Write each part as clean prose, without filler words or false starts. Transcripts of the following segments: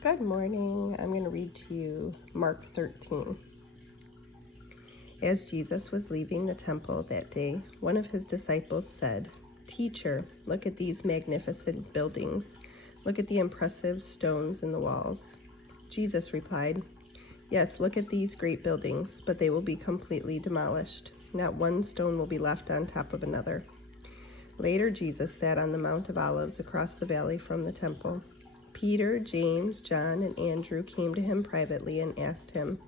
Good morning. I'm going to read to you Mark 13. As Jesus was leaving the temple that day, one of his disciples said, "Teacher, look at these magnificent buildings. Look at the impressive stones in the walls." Jesus replied, "Yes, look at these great buildings, but they will be completely demolished. Not one stone will be left on top of another." Later, Jesus sat on the Mount of Olives across the valley from the temple. Peter, James, John, and Andrew came to him privately and asked him,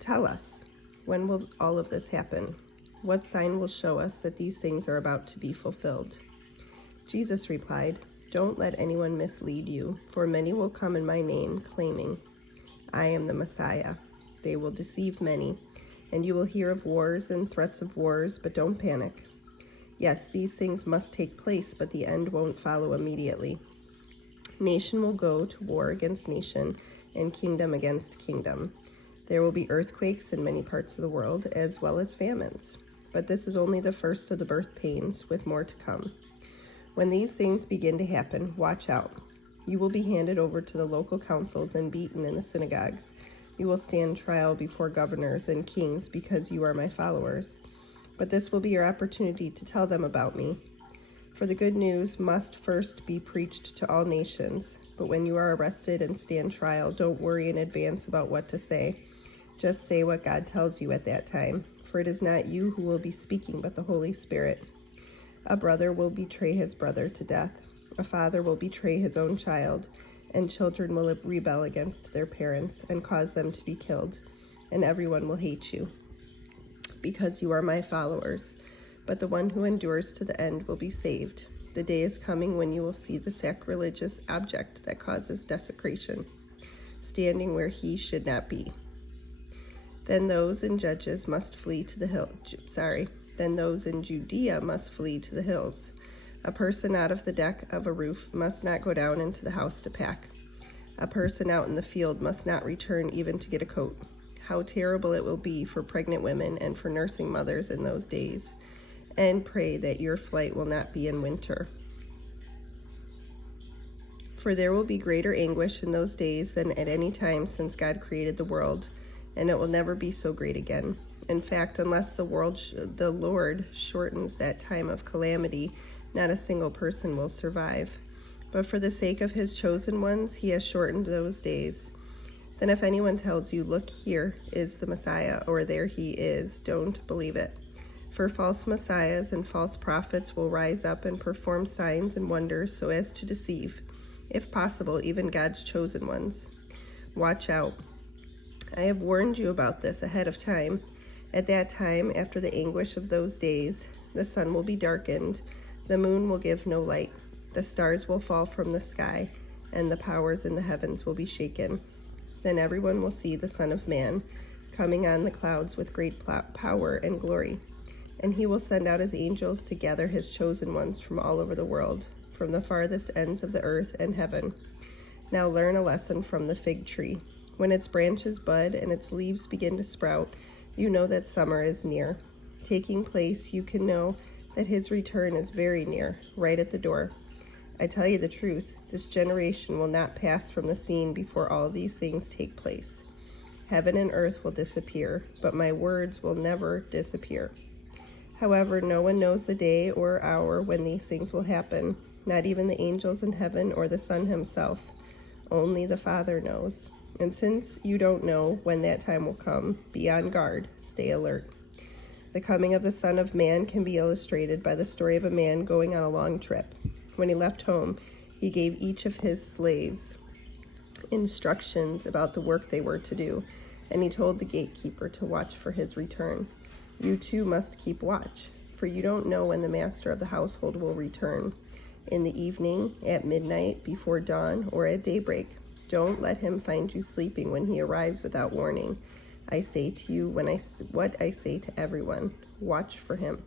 "Tell us, when will all of this happen? What sign will show us that these things are about to be fulfilled?" Jesus replied, "Don't let anyone mislead you, for many will come in my name, claiming, 'I am the Messiah.' They will deceive many, and you will hear of wars and threats of wars, but don't panic. Yes, these things must take place, but the end won't follow immediately. Nation will go to war against nation, and kingdom against kingdom. There will be earthquakes in many parts of the world, as well as famines. But this is only the first of the birth pains, with more to come. When these things begin to happen, watch out. You will be handed over to the local councils and beaten in the synagogues. You will stand trial before governors and kings because you are my followers. But this will be your opportunity to tell them about me. For the good news must first be preached to all nations. But when you are arrested and stand trial, don't worry in advance about what to say. Just say what God tells you at that time, for it is not you who will be speaking, but the Holy Spirit. A brother will betray his brother to death. A father will betray his own child, and children will rebel against their parents and cause them to be killed, and everyone will hate you, because you are my followers. But the one who endures to the end will be saved. The day is coming when you will see the sacrilegious object that causes desecration, standing where he should not be. Then those in Judea must flee to the Then those in Judea must flee to the hills. A person out of the deck of a roof must not go down into the house to pack. A person out in the field must not return even to get a coat. How terrible it will be for pregnant women and for nursing mothers in those days. And pray that your flight will not be in winter. For there will be greater anguish in those days than at any time since God created the world, and it will never be so great again. In fact, unless the Lord shortens that time of calamity, not a single person will survive. But for the sake of his chosen ones, he has shortened those days. Then if anyone tells you, 'Look, here is the Messiah,' or 'There he is,' don't believe it. For false messiahs and false prophets will rise up and perform signs and wonders so as to deceive, if possible, even God's chosen ones. Watch out. I have warned you about this ahead of time. At that time, after the anguish of those days, the sun will be darkened, the moon will give no light, the stars will fall from the sky, and the powers in the heavens will be shaken. Then everyone will see the Son of Man coming on the clouds with great power and glory. And he will send out his angels to gather his chosen ones from all over the world, from the farthest ends of the earth and heaven. Now learn a lesson from the fig tree. When its branches bud and its leaves begin to sprout, you know that summer is near. Taking place, you can know that his return is very near, right at the door. I tell you the truth, this generation will not pass from the scene before all these things take place. Heaven and earth will disappear, but my words will never disappear. However, no one knows the day or hour when these things will happen, not even the angels in heaven or the Son himself. Only the Father knows. And since you don't know when that time will come, be on guard, stay alert. The coming of the Son of Man can be illustrated by the story of a man going on a long trip. When he left home, he gave each of his slaves instructions about the work they were to do, and he told the gatekeeper to watch for his return. You too must keep watch, for you don't know when the master of the household will return, in the evening, at midnight, before dawn, or at daybreak. Don't let him find you sleeping when he arrives without warning. I say to you what I say to everyone, watch for him.